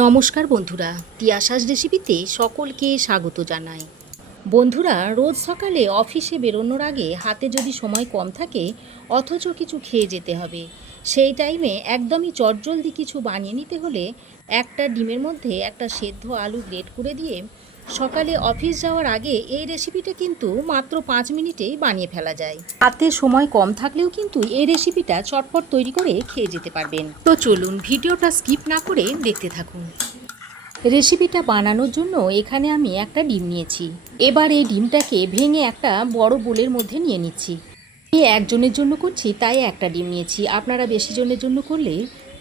নমস্কার বন্ধুরা তিয়াশাস রেসিপিতে সকলকে স্বাগত জানাই। বন্ধুরা, রোজ সকালে অফিসে বেরোনোর আগে হাতে যদি সময় কম থাকে, অথচ কিছু খেয়ে যেতে হবে। সেই টাইমে একদমই চটজলদি কিছু বানিয়ে নিতে হলে একটা ডিমের মধ্যে একটা সেদ্ধ আলু গ্রেট করে দিয়ে সকালে অফিস যাওয়ার আগে এই রেসিপিটা কিন্তু মাত্র পাঁচ মিনিটেই বানিয়ে ফেলা যায়। হাতে সময় কম থাকলেও কিন্তু এই রেসিপিটা চটপট তৈরি করে খেয়ে যেতে পারবেন। তো চলুন ভিডিওটা স্কিপ না করে দেখতে থাকুন। রেসিপিটা বানানোর জন্য এখানে আমি একটা ডিম নিয়েছি। এবার এই ডিমটাকে ভেঙে একটা বড় বোলের মধ্যে নিয়ে নিচ্ছি। আমি একজনের জন্য করছি, তাই একটা ডিম নিয়েছি। আপনারা বেশি জনের জন্য করলে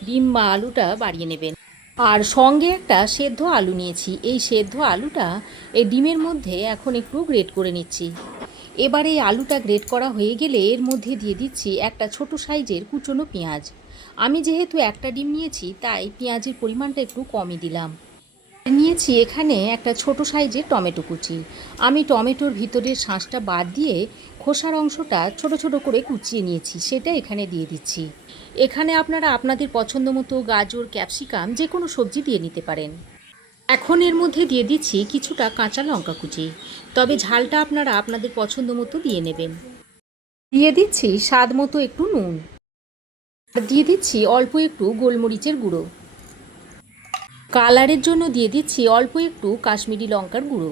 ডিম বা আলুটা বাড়িয়ে নেবেন। আর সঙ্গে একটা সেদ্ধ আলু নিয়েছি। এই সেদ্ধ আলুটা এই ডিমের মধ্যে এখন একটু গ্রেট করে নিচ্ছি। এবার এই আলুটা গ্রেট করা হয়ে গেলে এর মধ্যে দিয়ে দিচ্ছি একটা ছোট সাইজের কুচনো পেঁয়াজ। আমি যেহেতু একটা ডিম নিয়েছি, তাই পেঁয়াজের পরিমাণটা একটু কমই দিলাম। নিয়েছি এখানে একটা ছোট সাইজের টমেটো কুচি। আমি টমেটোর ভিতরের শাঁসটা বাদ দিয়ে খোসার অংশটা ছোট ছোট করে কুচিয়ে নিয়েছি, সেটা এখানে দিয়ে দিচ্ছি। এখানে আপনারা আপনাদের পছন্দ মতো গাজর, ক্যাপসিকাম যে কোনো সবজি দিয়ে নিতে পারেন। এখন এর মধ্যে দিয়ে দিচ্ছি কিছুটা কাঁচা লঙ্কা কুচি, তবে ঝালটা আপনারা আপনাদের পছন্দ মতো দিয়ে নেবেন। দিয়ে দিচ্ছি স্বাদ মতো একটু নুন। আর দিয়ে দিচ্ছি অল্প একটু গোলমরিচের গুঁড়ো। কালারের জন্য দিয়ে দিচ্ছি অল্প একটু কাশ্মীরি লঙ্কার গুঁড়ো।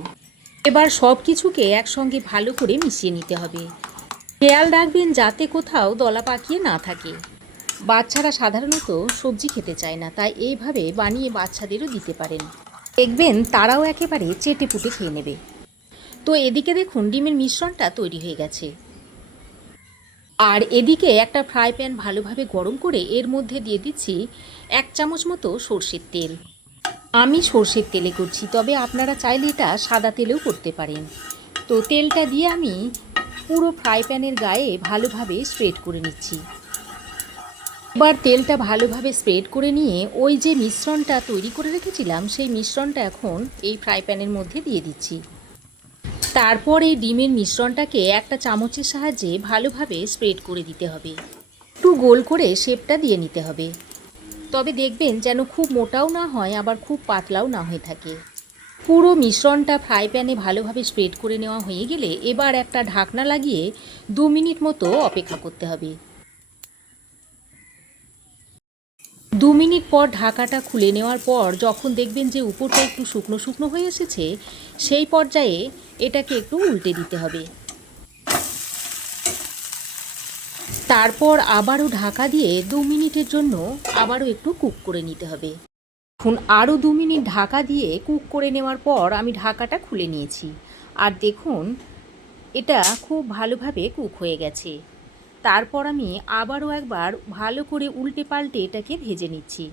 এবার সব কিছুকে একসঙ্গে ভালো করে মিশিয়ে নিতে হবে। খেয়াল রাখবেন যাতে কোথাও দলা পাকিয়ে না থাকে। বাচ্চারা সাধারণত সবজি খেতে চায় না, তাই এইভাবে বানিয়ে বাচ্চাদেরও দিতে পারেন। দেখবেন তারাও একেবারে চেটে পুটে খেয়ে নেবে। তো এদিকে দেখুন, ডিমের মিশ্রণটা তৈরি হয়ে গেছে। আর এদিকে একটা ফ্রাই প্যান ভালোভাবে গরম করে এর মধ্যে দিয়ে দিচ্ছি এক চামচ মতো সর্ষের তেল। আমি সর্ষের তেলে করছি, তবে আপনারা চাইলে এটা সাদা তেলেও করতে পারেন। তো তেলটা দিয়ে আমি পুরো ফ্রাই প্যানের গায়ে ভালোভাবে স্প্রেড করে নিচ্ছি। এবার তেলটা ভালোভাবে স্প্রেড করে নিয়ে ওই যে মিশ্রণটা তৈরি করে রেখেছিলাম, সেই মিশ্রণটা এখন এই ফ্রাই প্যানের মধ্যে দিয়ে দিচ্ছি। তারপর এই ডিমের মিশ্রণটাকে একটা চামচের সাহায্যে ভালোভাবে স্প্রেড করে দিতে হবে। একটু গোল করে শেপটা দিয়ে নিতে হবে। তবে দেখবেন যেন খুব মোটাও না হয়, আবার খুব পাতলাও না হয়ে থাকে। পুরো মিশ্রণটা ফ্রাই প্যানে ভালোভাবে স্প্রেড করে নেওয়া হয়ে গেলে এবার একটা ঢাকনা লাগিয়ে দু মিনিট মতো অপেক্ষা করতে হবে। দু মিনিট পর ঢাকাটা খুলে নেওয়ার পর যখন দেখবেন যে উপরটা একটু শুকনো শুকনো হয়ে এসেছে, সেই পর্যায়ে এটাকে একটু উল্টে দিতে হবে। তারপর আবারও ঢাকা দিয়ে দু মিনিটের জন্য আবারও একটু কুক করে নিতে হবে। এখন আরও দু মিনিট ঢাকা দিয়ে কুক করে নেওয়ার পর আমি ঢাকাটা খুলে নিয়েছি। আর দেখুন, এটা খুব ভালোভাবে কুক হয়ে গেছে। তারপর আমি আবারও একবার ভালো করে উল্টে পাল্টে এটাকে ভেজে নিচ্ছি।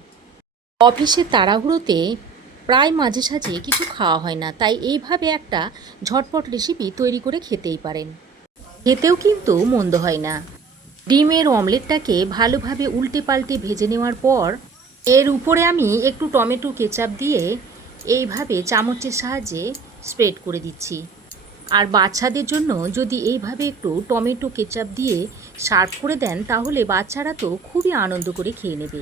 অফিসের তাড়াহুড়োতে প্রায় মাঝে সাঝে কিছু খাওয়া হয় না, তাই এইভাবে একটা ঝটপট রেসিপি তৈরি করে খেতেই পারেন। খেতেও কিন্তু মন্দ হয় না। ডিমের অমলেটটাকে ভালোভাবে উল্টে পাল্টে ভেজে নেওয়ার পর, এর উপরে আমি একটু টমেটো কেচাপ দিয়ে এইভাবে চামচের সাহায্যে স্প্রেড করে দিচ্ছি। আর বাচ্চাদের জন্য যদি এইভাবে একটু টমেটো কেচাপ দিয়ে সার্ভ করে দেন, তাহলে বাচ্চারা তো খুবই আনন্দ করে খেয়ে নেবে।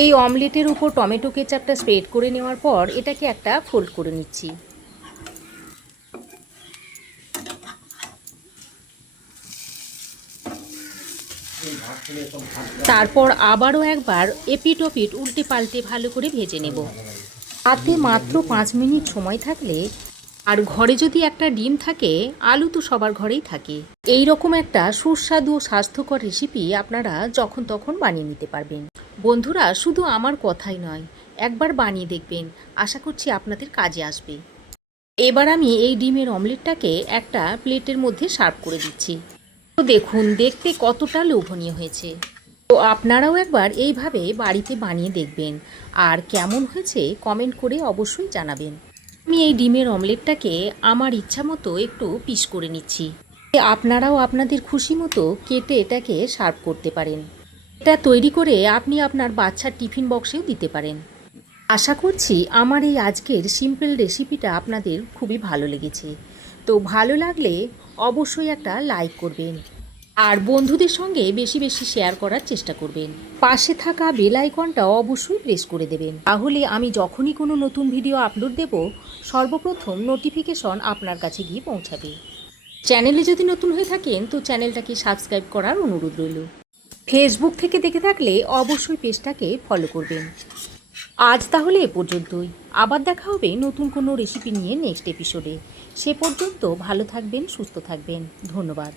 এই অমলেটের উপর টমেটো কেচাপটা স্প্রেড করে নেওয়ার পর এটাকে একটা ফোল্ড করে নিচ্ছি। তারপর আবারও একবার এপিট ওপিট উল্টে পাল্টে ভালো করে ভেজে নেব। হাতে মাত্র পাঁচ মিনিট সময় থাকলে আর ঘরে যদি একটা ডিম থাকে, আলু তো সবার ঘরেই থাকে। এই রকম একটা সুস্বাদু ও স্বাস্থ্যকর রেসিপি আপনারা যখন তখন বানিয়ে নিতে পারবেন। বন্ধুরা, শুধু আমার কথাই নয়, একবার বানিয়ে দেখবেন। আশা করছি আপনাদের কাজে আসবে। এবার আমি এই ডিমের অমলেটটাকে একটা প্লেটের মধ্যে সার্ভ করে দিচ্ছি। তো দেখুন, দেখতে কতটা লোভনীয় হয়েছে। তো আপনারাও একবার এইভাবে বাড়িতে বানিয়ে দেখবেন। আর কেমন হয়েছে, কমেন্ট করে অবশ্যই জানাবেন। আমি এই ডিমের অমলেটটাকে আমার ইচ্ছা মতো একটু পিস করে নিচ্ছি। আপনারাও আপনাদের খুশি মতো কেটে এটাকে সার্ভ করতে পারেন। এটা তৈরি করে আপনি আপনার বাচ্চার টিফিন বক্সেও দিতে পারেন। আশা করছি আমার এই আজকের সিম্পল রেসিপিটা আপনাদের খুবই ভালো লেগেছে। তো ভালো লাগলে অবশ্যই একটা লাইক করবেন। আর বন্ধুদের সঙ্গে বেশি বেশি শেয়ার করার চেষ্টা করবেন। পাশে থাকা বেল আইকনটা অবশ্যই প্রেস করে দেবেন। তাহলে আমি যখনই কোনো নতুন ভিডিও আপলোড দেব, সর্বপ্রথম নোটিফিকেশন আপনার কাছে গিয়ে পৌঁছাবে। চ্যানেলে যদি নতুন হয়ে থাকেন, তো চ্যানেলটাকে সাবস্ক্রাইব করার অনুরোধ রইল। ফেসবুক থেকে দেখে থাকলে অবশ্যই পেজটাকে ফলো করবেন। আজ তাহলে এ পর্যন্তই। আবার দেখা হবে নতুন কোনো রেসিপি নিয়ে নেক্সট এপিসোডে সে পর্যন্ত ভালো থাকবেন, সুস্থ থাকবেন। ধন্যবাদ।